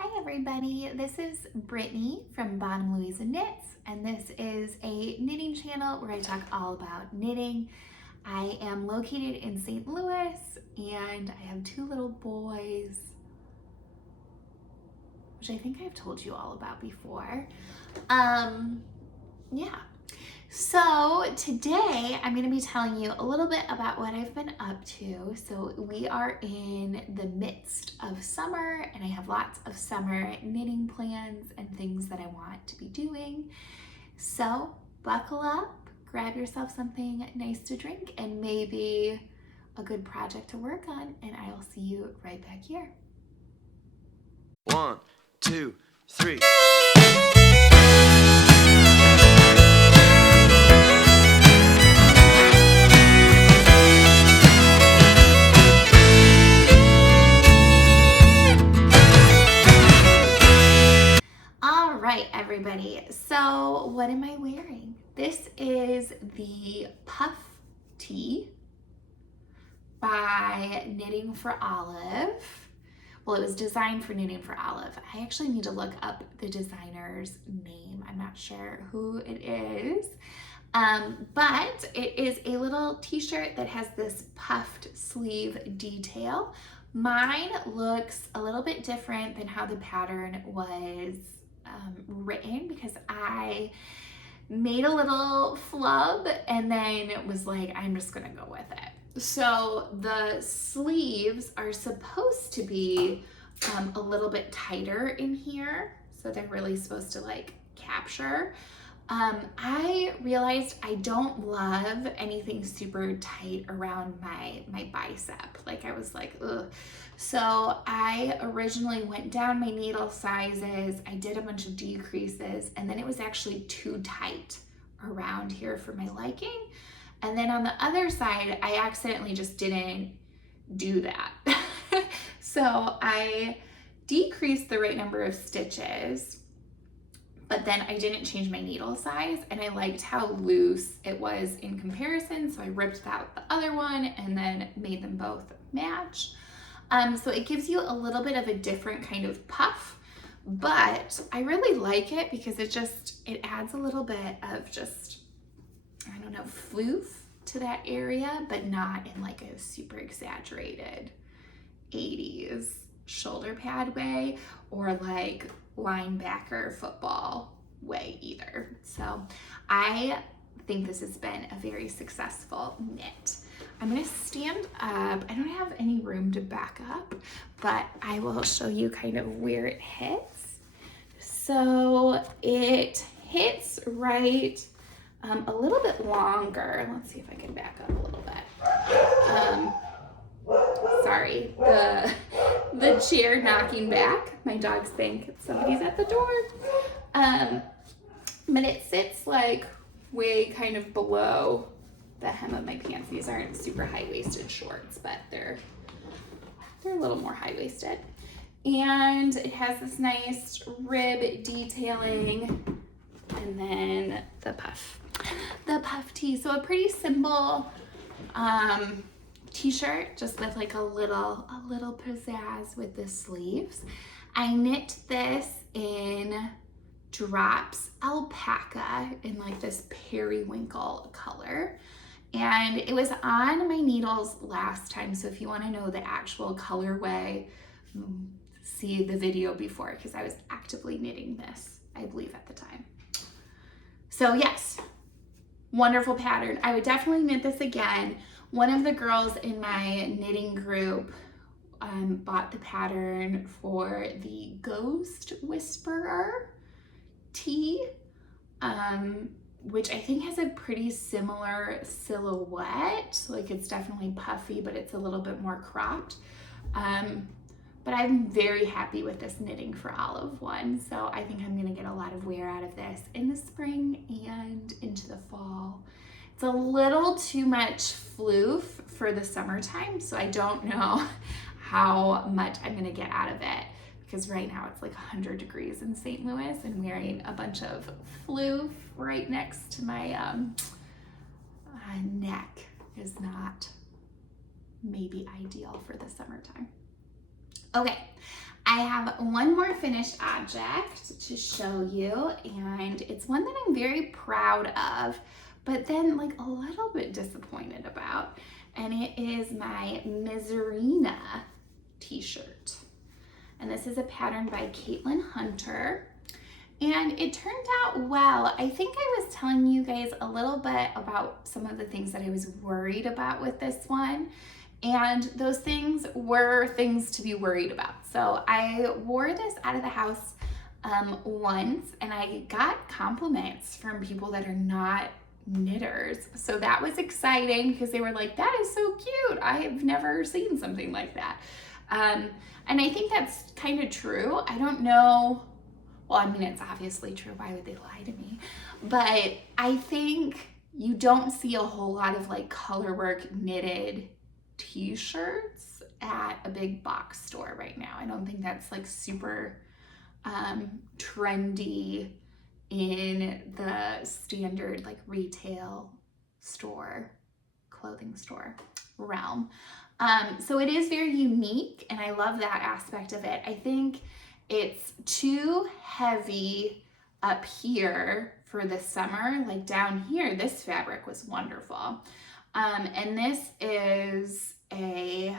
Hi everybody, this is Brittany from Bottom Louisa Knits, and this is a knitting channel where I talk all about knitting. I am located in St. Louis and I have two little boys, which I think I've told you all about before. Yeah. So today I'm going to be telling you a little bit about what I've been up to. So we are in the midst of summer and I have lots of summer knitting plans and things that I want to be doing. So buckle up, grab yourself something nice to drink and maybe a good project to work on, and I will see you right back here. 1, 2, 3. All right, everybody. So what am I wearing? This is the puff tee by Knitting for Olive. Well, it was designed for Knitting for Olive. I actually need to look up the designer's name. I'm not sure who it is. But it is a little t-shirt that has this puffed sleeve detail. Mine looks a little bit different than how the pattern was written, because I made a little flub and then it was like, I'm just gonna go with it. So the sleeves are supposed to be a little bit tighter in here. So they're really supposed to like capture. I realized I don't love anything super tight around my bicep. Like I was like, ugh. So I originally went down my needle sizes. I did a bunch of decreases, and then it was actually too tight around here for my liking. And then on the other side, I accidentally just didn't do that. So I decreased the right number of stitches, but then I didn't change my needle size, and I liked how loose it was in comparison. So I ripped out the other one and then made them both match. So it gives you a little bit of a different kind of puff, but I really like it because it adds a little bit of just, I don't know, floof to that area, but not in like a super exaggerated 80s shoulder pad way or like linebacker football way either. So I think this has been a very successful knit. I'm gonna stand up. I don't have any room to back up, but I will show you kind of where it hits. So it hits right a little bit longer. Let's see if I can back up a little bit. Sorry, the chair knocking back. My dogs think somebody's at the door. But it sits like way kind of below the hem of my pants. These aren't super high-waisted shorts, but they're a little more high-waisted. And it has this nice rib detailing, and then the puff tee. So a pretty simple t-shirt, just with like a little pizzazz with the sleeves. I knit this in Drops Alpaca in like this periwinkle color, and it was on my needles last time. So if you want to know the actual colorway, see the video before, because I was actively knitting this, I believe, at the time. So yes, wonderful pattern. I would definitely knit this again. One of the girls in my knitting group bought the pattern for the Ghost Whisperer tee, which I think has a pretty similar silhouette. Like it's definitely puffy, but it's a little bit more cropped. But I'm very happy with this Knitting for Olive one. So I think I'm gonna get a lot of wear out of this in the spring and into the fall. It's a little too much floof for the summertime, so I don't know how much I'm gonna get out of it, because right now it's like 100 degrees in St. Louis, and wearing a bunch of floof right next to my neck is not maybe ideal for the summertime. Okay, I have one more finished object to show you, and it's one that I'm very proud of, but then like a little bit disappointed about, and it is my Misurina t-shirt. And this is a pattern by Caitlin Hunter. And it turned out well. I think I was telling you guys a little bit about some of the things that I was worried about with this one. And those things were things to be worried about. So I wore this out of the house once, and I got compliments from people that are not knitters. So that was exciting because they were like, that is so cute. I have never seen something like that. And I think that's kind of true. I don't know. Well, I mean, it's obviously true. Why would they lie to me? But I think you don't see a whole lot of like colorwork knitted t-shirts at a big box store right now. I don't think that's like super trendy in the standard like retail store, clothing store realm. So it is very unique, and I love that aspect of it. I think it's too heavy up here for the summer. Like down here, this fabric was wonderful. And this is a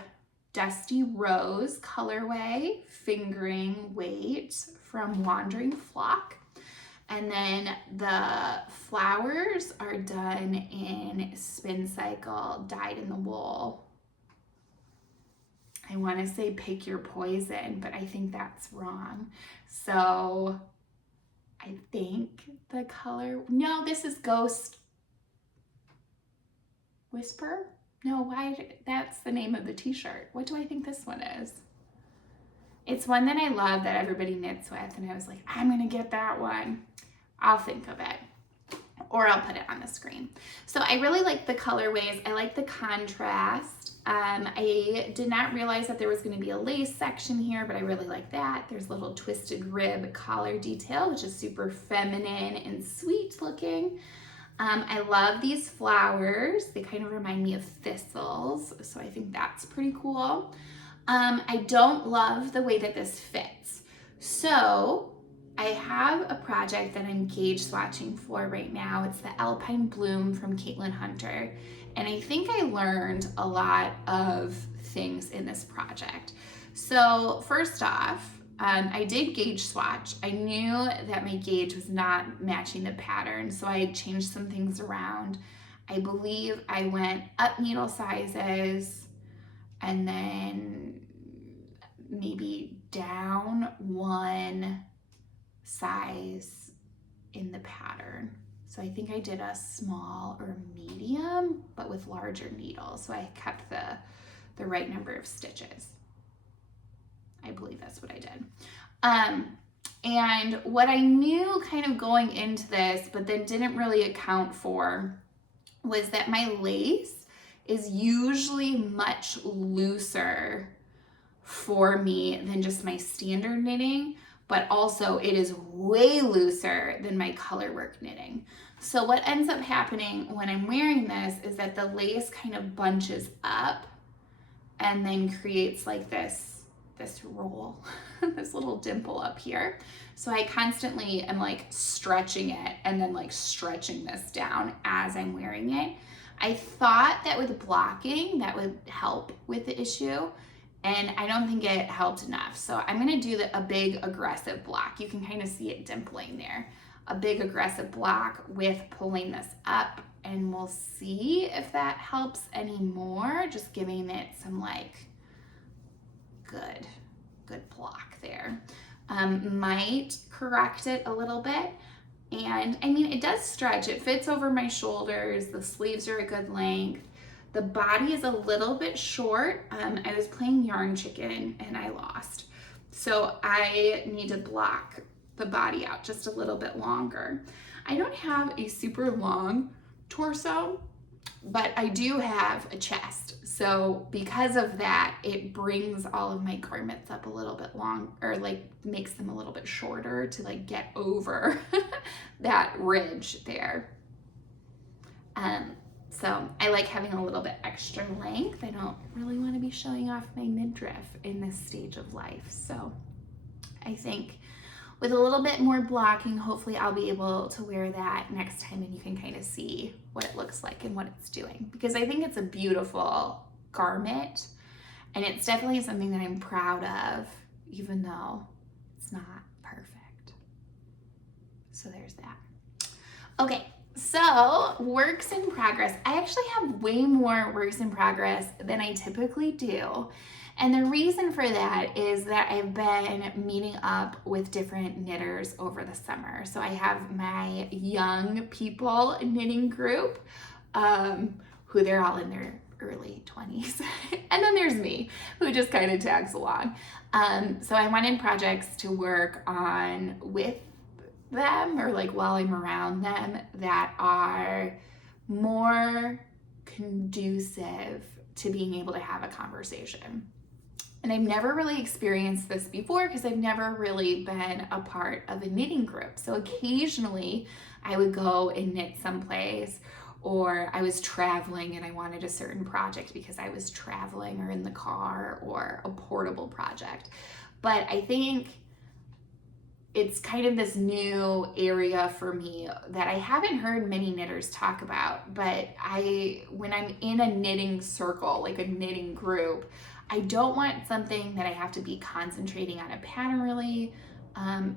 Dusty Rose colorway, fingering weight from Wandering Flock. And then the flowers are done in Spin Cycle, dyed in the wool. I want to say pick your poison, but I think that's wrong. So I think the color, no, this is Ghost Whisper. No, why? That's the name of the t-shirt. What do I think this one is? It's one that I love that everybody knits with, and I was like, I'm gonna get that one. I'll think of it, or I'll put it on the screen. So I really like the colorways. I like the contrast. I did not realize that there was going to be a lace section here, but I really like that. There's a little twisted rib collar detail, which is super feminine and sweet looking. I love these flowers. They kind of remind me of thistles, so I think that's pretty cool. I don't love the way that this fits. So I have a project that I'm gauge swatching for right now. It's the Alpine Bloom from Caitlin Hunter. And I think I learned a lot of things in this project. So first off, I did gauge swatch. I knew that my gauge was not matching the pattern, so I changed some things around. I believe I went up needle sizes and then maybe down one size in the pattern. So I think I did a small or medium, but with larger needles. So I kept the right number of stitches. I believe that's what I did. And what I knew kind of going into this, but then didn't really account for, was that my lace is usually much looser for me than just my standard knitting, but also it is way looser than my colorwork knitting. So what ends up happening when I'm wearing this is that the lace kind of bunches up and then creates like this roll, this little dimple up here. So I constantly am like stretching it and then like stretching this down as I'm wearing it. I thought that with blocking that would help with the issue, and I don't think it helped enough. So I'm gonna do a big aggressive block. You can kind of see it dimpling there. A big aggressive block with pulling this up, and we'll see if that helps any more, just giving it some like good block there. Might correct it a little bit. And I mean, it does stretch. It fits over my shoulders. The sleeves are a good length. The body is a little bit short. I was playing Yarn Chicken and I lost. So I need to block the body out just a little bit longer. I don't have a super long torso, but I do have a chest. So because of that, it brings all of my garments up a little bit long, or like makes them a little bit shorter to like get over that ridge there. So I like having a little bit extra length. I don't really want to be showing off my midriff in this stage of life. So I think with a little bit more blocking, hopefully I'll be able to wear that next time and you can kind of see what it looks like and what it's doing. Because I think it's a beautiful garment and it's definitely something that I'm proud of, even though it's not perfect. So there's that. Okay, so works in progress. I actually have way more works in progress than I typically do. And the reason for that is that I've been meeting up with different knitters over the summer. So I have my young people knitting group, who they're all in their early 20s. And then there's me, who just kind of tags along. So I wanted projects to work on with them, or like while I'm around them, that are more conducive to being able to have a conversation. And I've never really experienced this before because I've never really been a part of a knitting group. So occasionally I would go and knit someplace, or I was traveling and I wanted a certain project because I was traveling or in the car, or a portable project. But I think it's kind of this new area for me that I haven't heard many knitters talk about. But when I'm in a knitting circle, like a knitting group, I don't want something that I have to be concentrating on a pattern really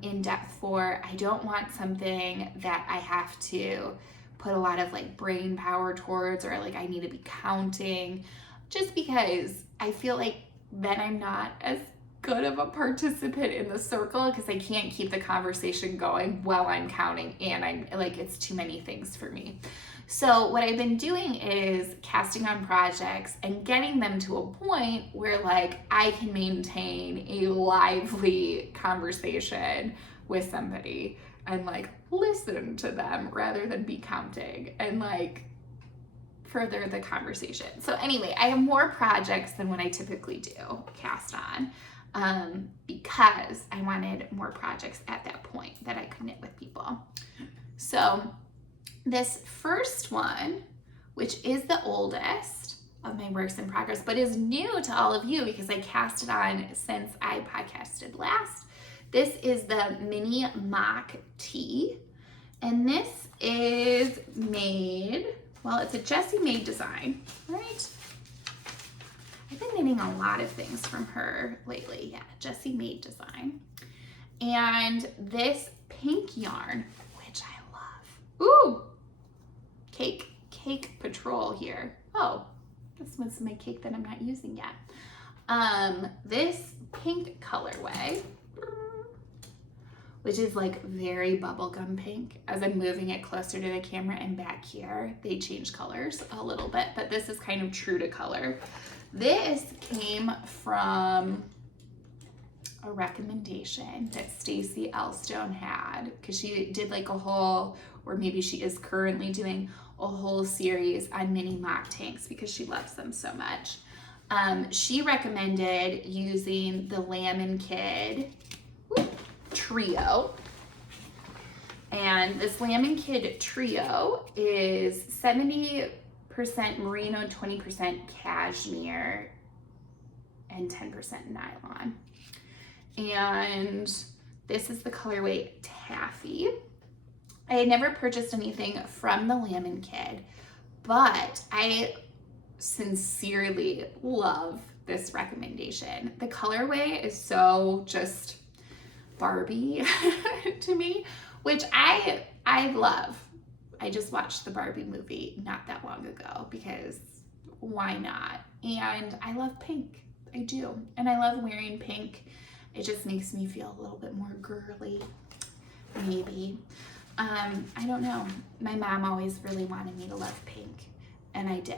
in depth for. I don't want something that I have to put a lot of like brain power towards, or like I need to be counting, just because I feel like then I'm not as good of a participant in the circle, because I can't keep the conversation going while I'm counting, and I'm like, it's too many things for me. So what I've been doing is casting on projects and getting them to a point where like I can maintain a lively conversation with somebody and like listen to them rather than be counting and like further the conversation. So anyway, I have more projects than what I typically do cast on, because I wanted more projects at that point that I could knit with people. So this first one, which is the oldest of my works in progress, but is new to all of you because I cast it on since I podcasted last. This is the mini mock tee, and this is made, well, it's a Jessie made design, right? I've been knitting a lot of things from her lately. Yeah, Jessie made design. And this pink yarn, which I love. Ooh, cake patrol here. Oh, this was my cake that I'm not using yet. This pink colorway, which is like very bubblegum pink. As I'm moving it closer to the camera and back here, they change colors a little bit, but this is kind of true to color. This came from a recommendation that Stacy Elstone had, because she did like a whole, or maybe she is currently doing a whole series on mini mock tanks because she loves them so much. She recommended using the Lamb & Kid trio, and this Lamb & Kid trio is 70% merino, 20% cashmere, and 10% nylon. And this is the colorway Taffy. I had never purchased anything from the Lamb & Kid, but I sincerely love this recommendation. The colorway is so just Barbie to me, which I love. I just watched the Barbie movie not that long ago because why not? And I love pink. I do. And I love wearing pink. It just makes me feel a little bit more girly, maybe. I don't know. My mom always really wanted me to love pink, and I did.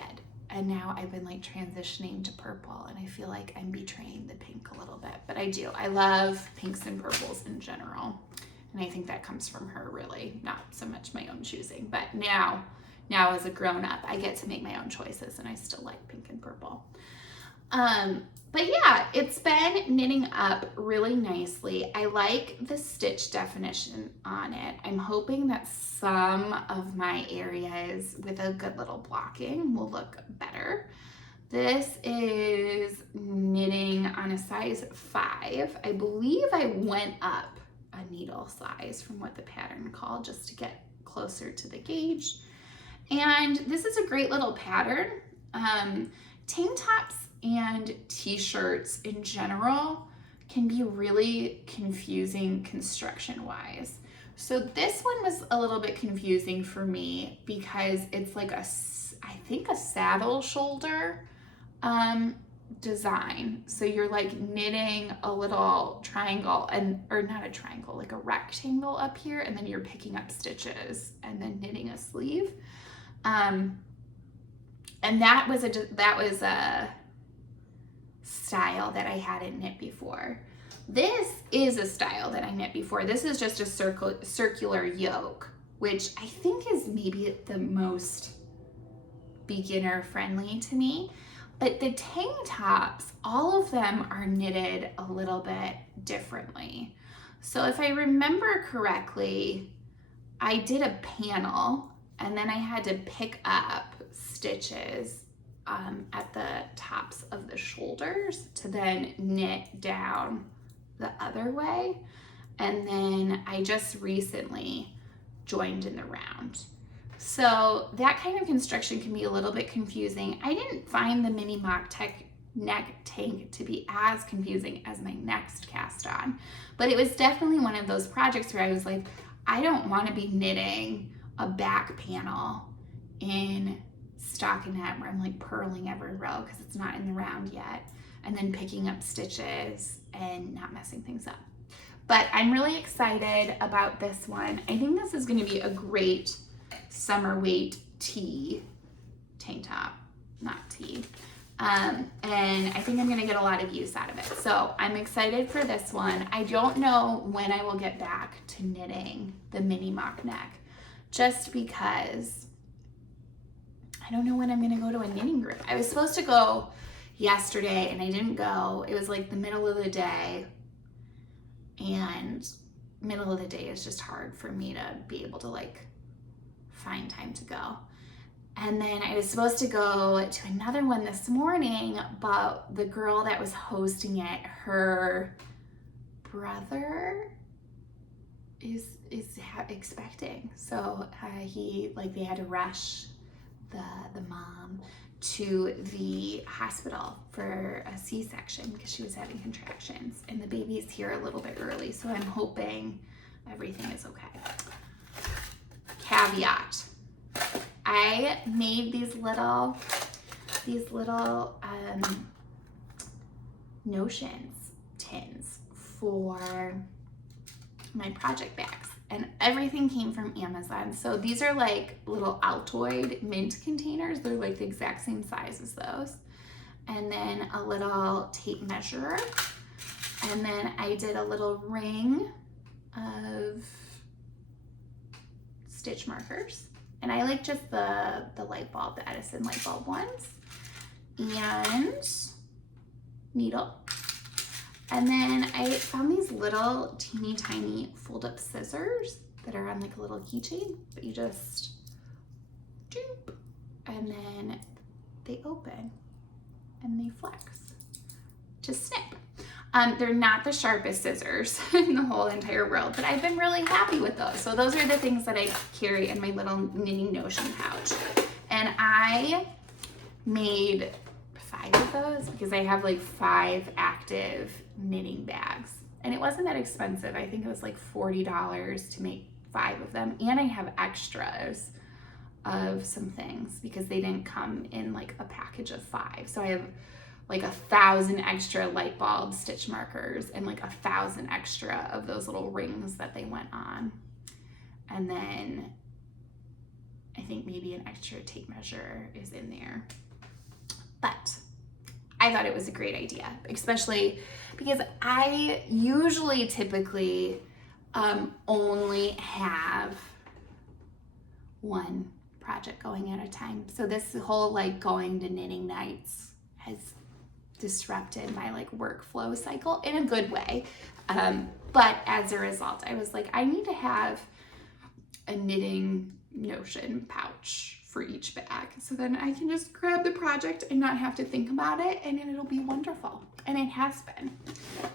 And now I've been like transitioning to purple, and I feel like I'm betraying the pink a little bit, but I do. I love pinks and purples in general. And I think that comes from her, really, not so much my own choosing. But now as a grown-up, I get to make my own choices, and I still like pink and purple. But yeah, it's been knitting up really nicely. I like the stitch definition on it. I'm hoping that some of my areas with a good little blocking will look better This is knitting on a size 5. I believe I went up a needle size from what the pattern called just to get closer to the gauge. And this is a great little pattern. Tank tops and t-shirts in general can be really confusing construction-wise. So this one was a little bit confusing for me because it's like I think a saddle shoulder design. So you're like knitting a little triangle or not a triangle, like a rectangle up here, and then you're picking up stitches and then knitting a sleeve. And that was a style that I hadn't knit before. This is a style that I knit before. This is just a circular yoke, which I think is maybe the most beginner friendly to me. But the tank tops, all of them are knitted a little bit differently. So if I remember correctly, I did a panel and then I had to pick up stitches at the tops of the shoulders to then knit down the other way. And then I just recently joined in the round. So that kind of construction can be a little bit confusing. I didn't find the mini mock neck tank to be as confusing as my next cast on, but it was definitely one of those projects where I was like, I don't want to be knitting a back panel in stockinette where I'm like purling every row because it's not in the round yet, and then picking up stitches and not messing things up. But I'm really excited about this one. I think this is going to be a great summer weight tee tank top, not tee. And I think I'm going to get a lot of use out of it. So I'm excited for this one. I don't know when I will get back to knitting the mini mock neck, just because I don't know when I'm going to go to a knitting group. I was supposed to go yesterday and I didn't go. It was like the middle of the day, and middle of the day is just hard for me to be able to like find time to go. And then I was supposed to go to another one this morning, but the girl that was hosting it, her brother is expecting. So they had to rush the mom to the hospital for a C-section because she was having contractions, and the baby's here a little bit early, so I'm hoping everything is okay. Caveat: I made these little notions tins for my project bags, and everything came from Amazon. So these are like little Altoid mint containers. They're like the exact same size as those. And then a little tape measure. And then I did a little ring of stitch markers. And I like just the light bulb, the Edison light bulb ones. And needle. And then I found these little teeny tiny fold up scissors that are on like a little keychain, but you just doop, and then they open and they flex to snip. They're not the sharpest scissors in the whole entire world, but I've been really happy with those. So those are the things that I carry in my little knitting notion pouch. And I made 5 of those because I have like 5 active knitting bags, and it wasn't that expensive. I think it was like $40 to make 5 of them, and I have extras of some things because they didn't come in like a package of 5. So I have like 1,000 extra light bulb stitch markers and like 1,000 extra of those little rings that they went on, and then I think maybe an extra tape measure is in there. But I thought it was a great idea, especially because I typically only have one project going at a time. So this whole like going to knitting nights has disrupted my like workflow cycle in a good way. But as a result, I was like, I need to have a knitting notion pouch for each bag. So then I can just grab the project and not have to think about it, and then it'll be wonderful. And it has been.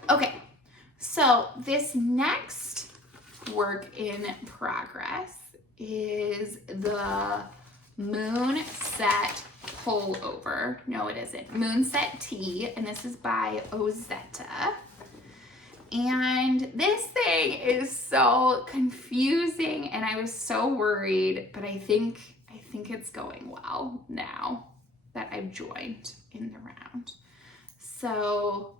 Okay, so this next work in progress is the Moonset pullover. No, it isn't. Moonset tee, and this is by Ozetta. And this thing is so confusing, and I was so worried, but I think it's going well now that I've joined in the round. So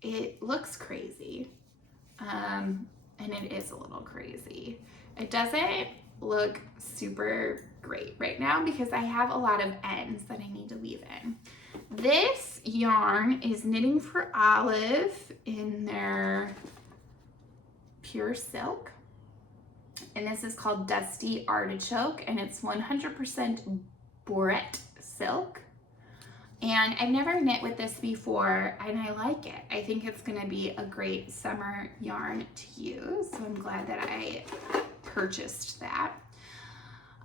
it looks crazy, and it is a little crazy. It doesn't look super great right now because I have a lot of ends that I need to weave in. This yarn is Knitting for Olive in their Pure Silk, and this is called Dusty Artichoke, and it's 100% Boret silk. And I've never knit with this before, and I like it. I think it's gonna be a great summer yarn to use, so I'm glad that I purchased that.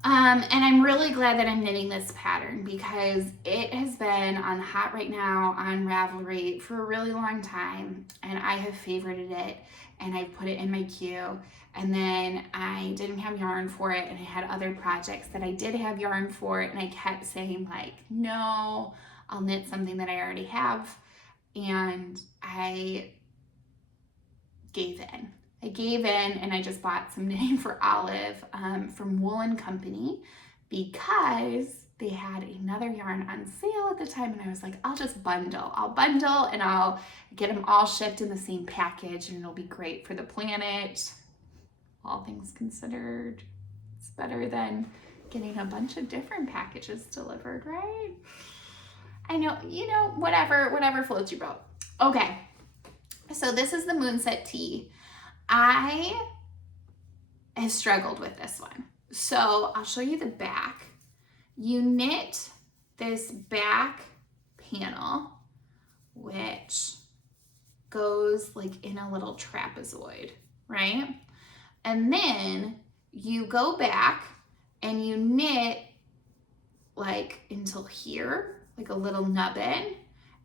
And I'm really glad that I'm knitting this pattern because it has been on hot right now on Ravelry for a really long time, and I have favorited it, and I've put it in my queue, and then I didn't have yarn for it, and I had other projects that I did have yarn for it, and I kept saying like, no, I'll knit something that I already have, and I gave in. And I just bought some Knitting for Olive from Wool & Company because they had another yarn on sale at the time, and I was like, I'll just bundle. I'll bundle and I'll get them all shipped in the same package, and it'll be great for the planet. All things considered, it's better than getting a bunch of different packages delivered, right? I know, whatever floats your boat. Okay, so this is the Moonset tee. I have struggled with this one. So I'll show you the back. You knit this back panel, which goes like in a little trapezoid, right? And then you go back and you knit like until here, like a little nubbin,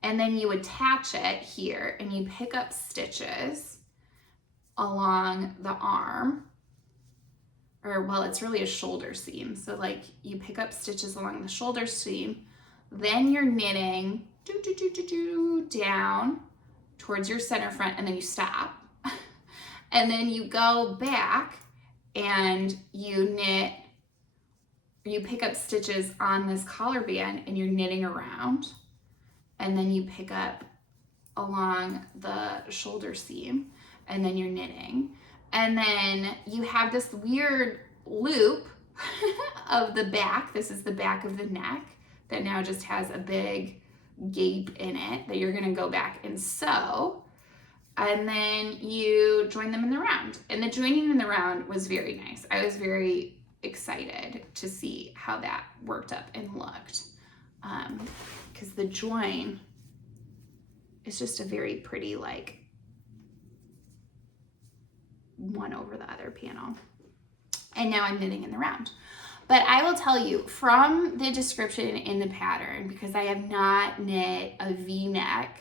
and then you attach it here and you pick up stitches along the arm, or well, it's really a shoulder seam. So like you pick up stitches along the shoulder seam, then you're knitting down towards your center front, and then you stop. And then you go back and you pick up stitches on this collar band, and you're knitting around, and then you pick up along the shoulder seam, and then you're knitting, and then you have this weird loop of the back. This is the back of the neck that now just has a big gape in it that you're gonna go back and sew, and then you join them in the round. And the joining in the round was very nice. I was very excited to see how that worked up and looked, because the join is just a very pretty like one over the other panel. And now I'm knitting in the round. But I will tell you from the description in the pattern, because I have not knit a V-neck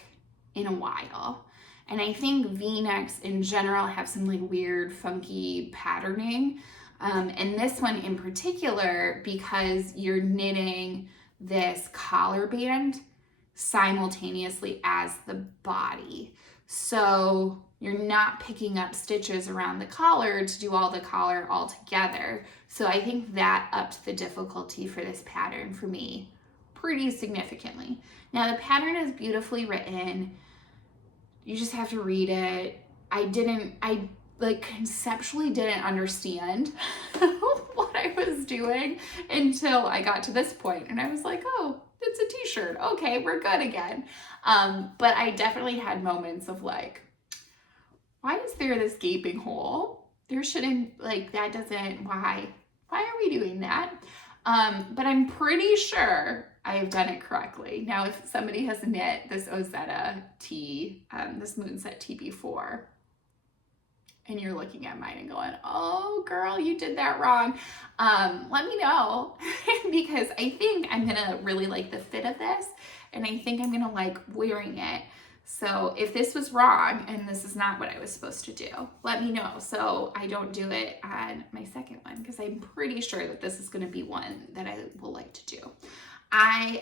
in a while, and I think V-necks in general have some like weird funky patterning, and this one in particular, because you're knitting this collar band simultaneously as the body. So you're not picking up stitches around the collar to do all the collar all together. So I think that upped the difficulty for this pattern for me pretty significantly. Now the pattern is beautifully written. You just have to read it. I like conceptually didn't understand what I was doing until I got to this point, and I was like, oh, it's a t-shirt. Okay, we're good again. But I definitely had moments of like, why is there this gaping hole? There shouldn't, like, that doesn't, why are we doing that? But I'm pretty sure I have done it correctly. Now, if somebody has knit this Ozetta tee, this Moonset tee before, and you're looking at mine and going, oh girl, you did that wrong, let me know because I think I'm gonna really like the fit of this, and I think I'm gonna like wearing it. So if this was wrong and this is not what I was supposed to do, let me know so I don't do it on my second one, because I'm pretty sure that this is gonna be one that I will like to do. I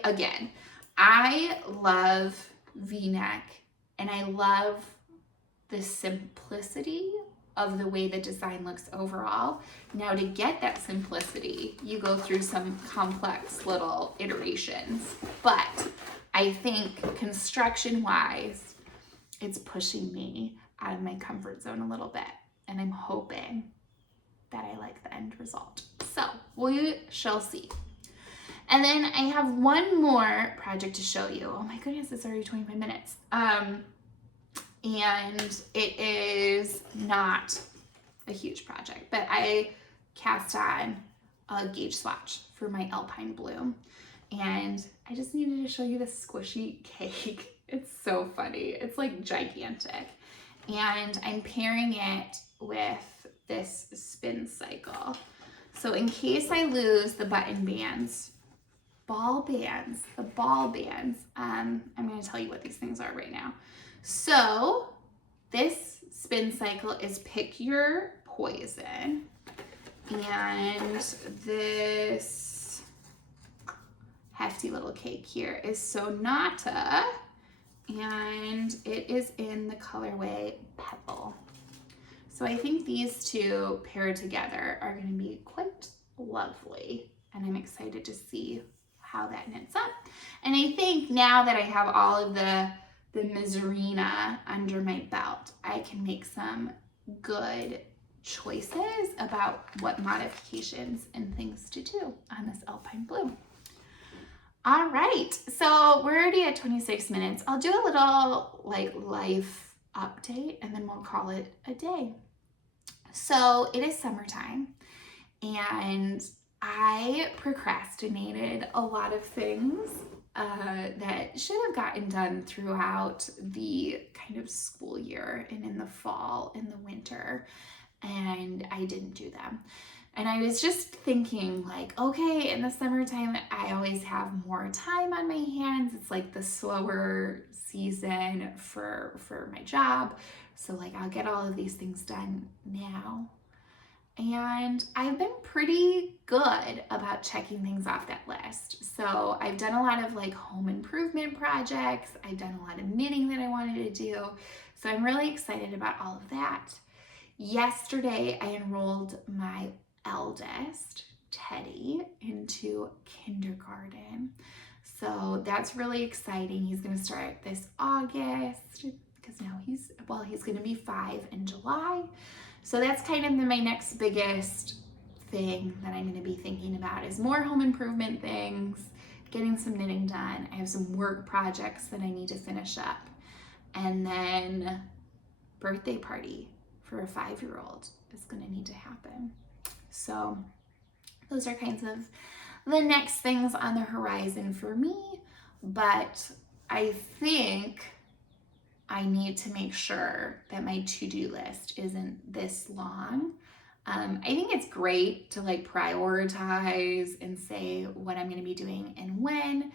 love V-neck, and I love the simplicity of the way the design looks overall. Now, to get that simplicity, you go through some complex little iterations, but I think construction-wise, it's pushing me out of my comfort zone a little bit, and I'm hoping that I like the end result. So we shall see. And then I have one more project to show you. Oh my goodness, it's already 25 minutes. And it is not a huge project, but I cast on a gauge swatch for my Alpine Bloom. And I just needed to show you this squishy cake. It's so funny. It's like gigantic. And I'm pairing it with this spin cycle. So in case I lose the button bands, the ball bands, I'm going to tell you what these things are right now. So this spin cycle is Pick Your Poison, and this hefty little cake here is Sonata, and it is in the colorway Pebble. So I think these two paired together are going to be quite lovely, and I'm excited to see how that knits up. And I think now that I have all of the Misurina under my belt, I can make some good choices about what modifications and things to do on this Alpine Bloom. All right, so we're already at 26 minutes. I'll do a little like life update and then we'll call it a day. So it is summertime, and I procrastinated a lot of things that should have gotten done throughout the kind of school year and in the fall and the winter, and I didn't do them. And I was just thinking like, okay, in the summertime, I always have more time on my hands. It's like the slower season for my job. So like I'll get all of these things done now. And I've been pretty good about checking things off that list. So I've done a lot of like home improvement projects. I've done a lot of knitting that I wanted to do. So I'm really excited about all of that. Yesterday, I enrolled my eldest, Teddy, into kindergarten. So that's really exciting. He's going to start this August because now he's going to be 5 in July. So that's kind of my next biggest thing that I'm going to be thinking about is more home improvement things, getting some knitting done. I have some work projects that I need to finish up. And then birthday party for a 5-year-old is going to need to happen. So those are kinds of the next things on the horizon for me. But I think I need to make sure that my to-do list isn't this long. I think it's great to like prioritize and say what I'm going to be doing and when,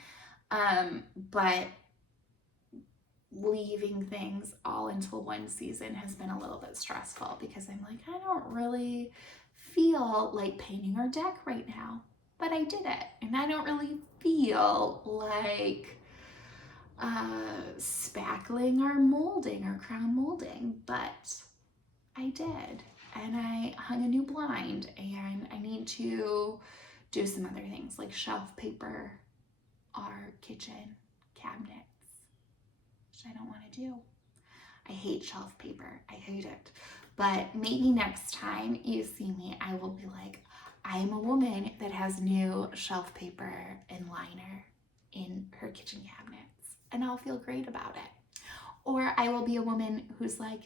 but leaving things all until one season has been a little bit stressful because I'm like, I don't really feel like painting our deck right now, but I did it, and I don't really feel like spackling or molding or crown molding, but I did, and I hung a new blind, and I need to do some other things like shelf paper our kitchen cabinets, which I don't want to do. I hate shelf paper. I hate it. But maybe next time you see me, I will be like, I am a woman that has new shelf paper and liner in her kitchen cabinets, and I'll feel great about it. Or I will be a woman who's like,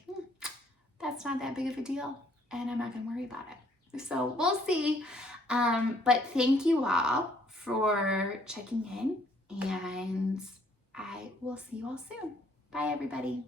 that's not that big of a deal, and I'm not going to worry about it. So we'll see. But thank you all for checking in, and I will see you all soon. Bye, everybody.